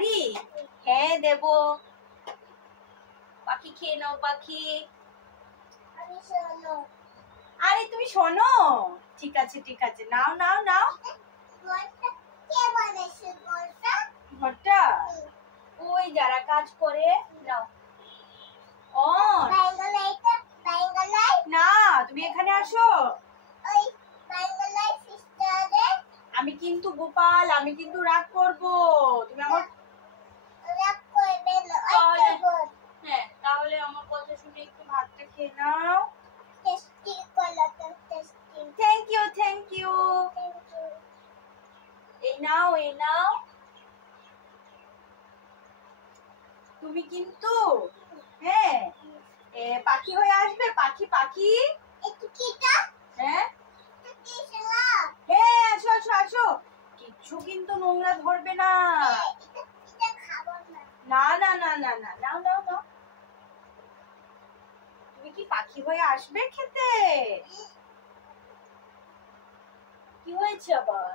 পারি? হ্যাঁ দেব। পাখি খেয়ে নাও পাখি। আরে তুমি শোনো। ঠিক আছে ঠিক আছে, নাও নাও নাও। ঘরটা ওই যারা কাজ করে নাও। না তুমি এখানে আসো। আমি কিন্তু গোপাল, আমি কিন্তু রাগ করব। তুমি আমার হ্যাঁ তাহলে আমার কথা শুনে একটু ভাতটা খেয়ে নাও। Thank you thank you. এই নাও এই নাও। তুমি কিন্তু হ্যাঁ পাখি হয়ে আসবে। পাখি পাখি হ্যাঁ হ্যাঁ আসো আসো আসো। কিচ্ছু কিন্তু নোংরা ধরবে না। না না না না না নাও নাও নাও। তুমি কি পাখি হয়ে আসবে খেতে? কি হয়েছে আবার?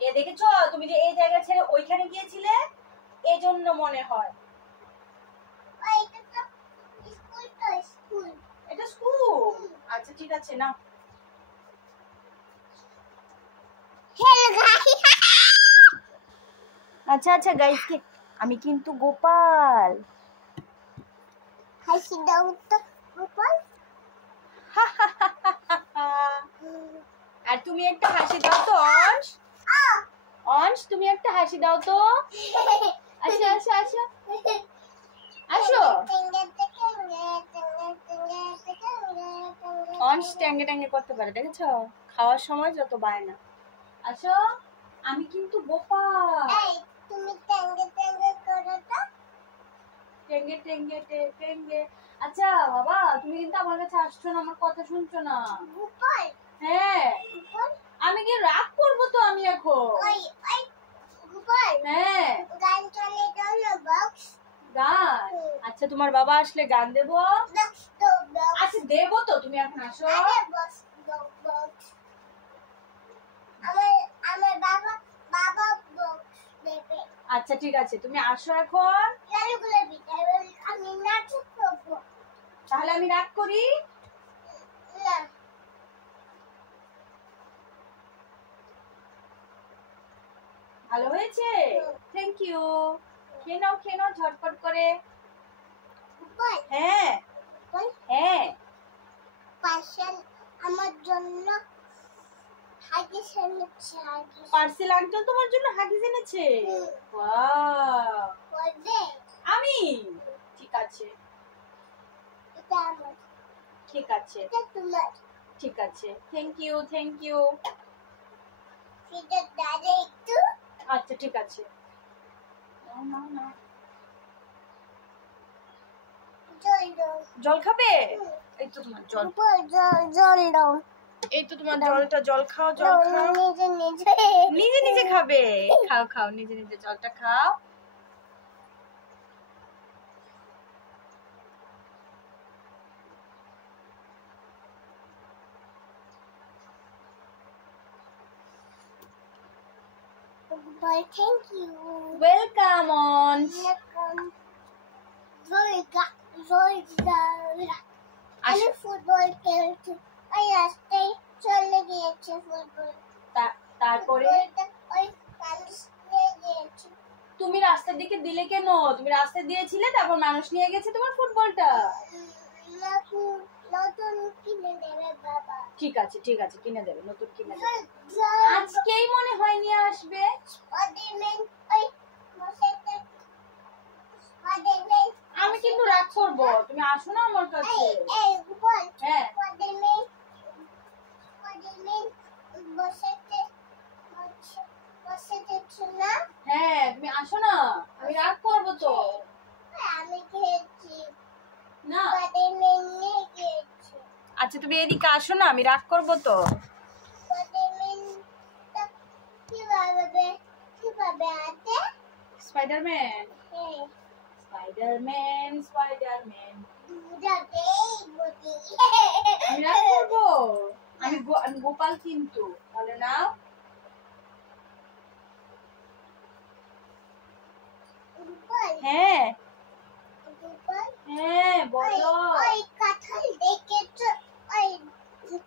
এ দেখেছো তুমি যে এই জায়গা ছেড়ে ওইখানে গিয়েছিলে, এজন্য মনে হয়। এটা স্কুল? আচ্ছা ঠিক আছে নাও। আচ্ছা আচ্ছা গাইসকে আমি কিন্তু গোপাল। হাসি দাও তো গোপাল। আর তুমি একটা হাসি দাও তো অংশ। অংশ তুমি একটা হাসি দাও তো। আসো আসো আসো আসো। অংশ ট্যাঙ্গে ট্যাঙ্গে করতে পারে, দেখেছো? খাওয়ার সময় যত বায়না। আসো আমি কিন্তু গোপাল। তুমি ট্যাঙ্গে ট্যাঙ্গে করো তো। টেঙ্গে টেঙ্গে টেঙ্গে। আচ্ছা বাবা তুমি কিন্তু আমার কাছে আসছো না, আমার কথা শুনছো না। গোপাল হ্যাঁ আমি কি রাগ করবো তো আমি এখন? গোপাল হ্যাঁ গান চলে দাও না বক্স। গান? আচ্ছা তোমার বাবা আসলে গান দেবো। আচ্ছা দেবো তো, তুমি এখন আসো। আমার বাবা বক্স দেবে। আচ্ছা ঠিক আছে তুমি আসো এখন। আমি নাচ করবো। তাহলে আমি রাগ করি? না ভালো হয়েছে, থ্যাংক ইউ। খেয়ে নাও ঝটপট করে। গোপাল হ্যাঁ হ্যাঁ পার্সেল আমার জন্য হাগিস এনেছে। পার্সেল আঙ্কেল তোমার জন্য হাগিস এনেছে। ওয়াও আমি ঠিক আছে এটা আমার, ঠিক আছে এটা তোমার। ঠিক আছে থ্যাংক ইউ থ্যাংক ইউ। সেটা দাদা একটু। আচ্ছা ঠিক আছে নাও নাও নাও। জল খাবে? এই তো তোমার জল। জল দাও। এই তো তোমার জলটা, জল খাও জল খাও। নিজে নিজে খাবে। খাও খাও নিজে নিজে জলটা খাও। Thank you. Welcome on. আমি ফুটবল খেলছি। ওই রাস্তায় চলে গিয়েছে ফুটবল। তারপরে ওই মানুষ নিয়ে গিয়েছে। তুমি রাস্তার দিকে দিলে কেন? তুমি রাস্তা দিয়েছিলে তারপর মানুষ নিয়ে গেছে তোমার ফুটবলটা। নতুন কিনে দেবে বাবা। ঠিক আছে কিনে দেবে, নতুন কিনে দেবে। আজকেই মনে হয় নিয়ে আসবে। আমি কিন্তু রাগ করবো, তুমি আসো না আমার কাছে। হ্যাঁ হ্যাঁ তুমি আসো না, আমি রাগ করবো তো। আমি খেয়েছি না খেয়েছি। আচ্ছা তুমি এদিকে আসো না, আমি রাগ করবো তো। Spiderman Spiderman Spiderman. আমি রাগ করবো? আমি গোপাল কিন্তু, বলে না। হ্যাঁ গোপাল হ্যাঁ বলো। ওই কাঁঠাল দেখেছো? ওই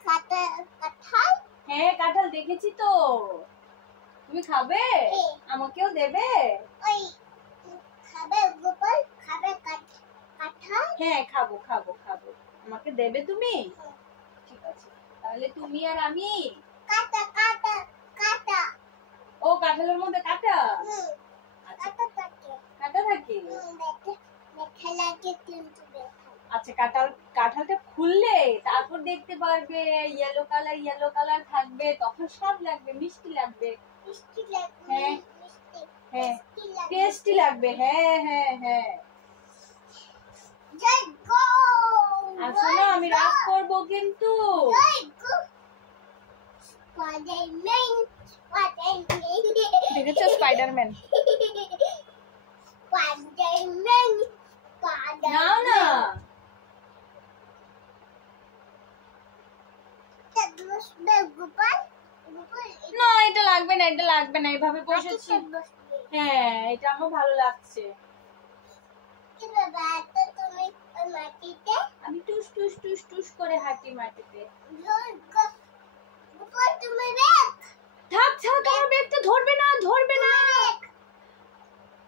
কাঁঠাল হ্যাঁ কাঁঠাল দেখেছি তো। তুমি খাবে? হ্যাঁ। আমাকেও দেবে? ওই খাবে গোপাল খাবে কাঁঠাল হ্যাঁ খাবো খাবো খাবো। আমাকে দেবে তুমি? ঠিক আছে, তাহলে তুমি আর আমি। কাটা কাটা কাটা ও কাঁঠালের মধ্যে কাঁটা? আচ্ছা কাটা কাটে কাঁটা থাকে? দেখা লাগে কিন্তু দেখা আচ্ছা কাঁঠালটা খুললে তারপর দেখতে পারবে ইয়েলো কালার থাকবে, তখন স্বাদ লাগবে, মিষ্টি লাগবে। মিষ্টি লাগে হ্যাঁ। মিষ্টি হ্যাঁ মিষ্টি লাগে টেস্টি লাগবে। হ্যাঁ হ্যাঁ হ্যাঁ। জয় গো আর শোনো আমি রাগ করবো কিন্তু। জয় গো স্পাইডারম্যান দেখেছো স্পাইডারম্যান? স্পাইডারম্যান নাও না। গোপাল গোপাল না এটা লাগবে না, এটা লাগবে না, এভাবে বসেছি। হ্যাঁ এটা আমার ভালো লাগছে। কিন্তু বাবা তুমি ওই মাটিতে আমি টুস টুস টুস টুস করে হাঁটি মাটিতে। গোপাল তুমি দেখ থাক থাক, আমার ব্যাগটা ধরবে না, ধরবে না,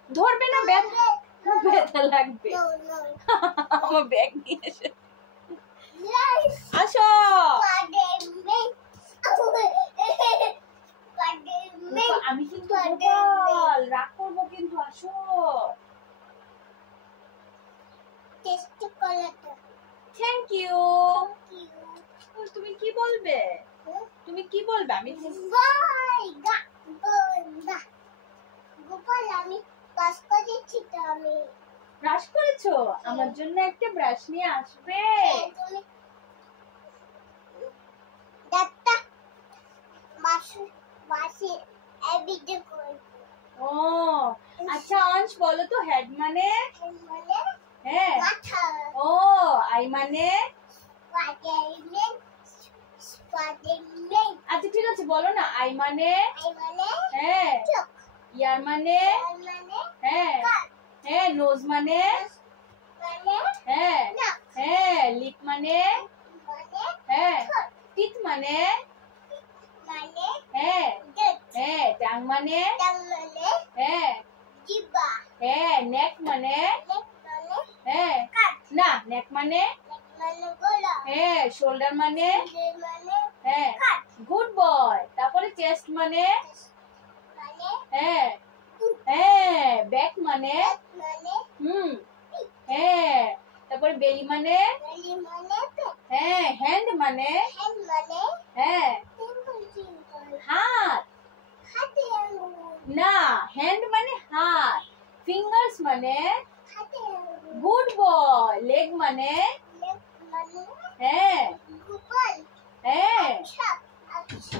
ধরবে না, ব্যথা লাগবে। নো নো আমার ব্যাগ নিয়ে এসে ইয়েস আসো। স্পাইডারম্যান স্পাইডারম্যান আমি কিন্তু গোপাল রাগ করবো কিন্তু। আসো। টেস্ট কলাটা থ্যাংক ইউ। তুমি কি বলবে? তুমি কি বলবে? আমি বাই গা গা গোপাল আমি পাস করেছি তো আমি ব্রাশ করেছো? আমার জন্য একটা ব্রাশ নিয়ে আসবে? তুমি দাঁতটা বাসু বাসি এবিডে কই ও আচ্ছা অংশ বলো তো হেড মানে? মানে হ্যাঁ। মাথা ও আই মানে? স্পাইডারম্যান স্পাইডারম্যান আচ্ছা ঠিক আছে বলো না। আই মানে? আই মানে হ্যাঁ। চোখ ইয়ার মানে? আর মানে হ্যাঁ কান হ্যাঁ। নোজ মানে? মানে হ্যাঁ নাক হ্যাঁ। লিপ মানে? মানে হ্যাঁ। ঠোঁট টিথ মানে? মানে হ্যাঁ দাঁত হ্যাঁ। টাং মানে? টাং মানে হ্যাঁ জিহ্বা হ্যাঁ। নেক মানে? লেগ মানে হ্যাঁ কান না। নেক মানে? লেগ মানে গলা হ্যাঁ। শোল্ডার মানে? লেগ মানে হ্যাঁ কান গুড বয়। তারপরে চেস্ট মানে? মানে হ্যাঁ হ্যাঁ। ব্যাক মানে? মানে হ্যাঁ। তারপরে বেলি মানে? বেলি মানে পেট হ্যাঁ। হ্যান্ড মানে? হ্যান্ড মানে হ্যাঁ টেম্পল হাত। হাতে আঙ্গুল না হ্যান্ড মানে হাত। ফিঙ্গার্স মানে? হাতে আঙ্গুল গুড বয়। লেগ মানে? লেগ মানে হ্যাঁ গোপাল হ্যাঁ আচ্ছা আচ্ছা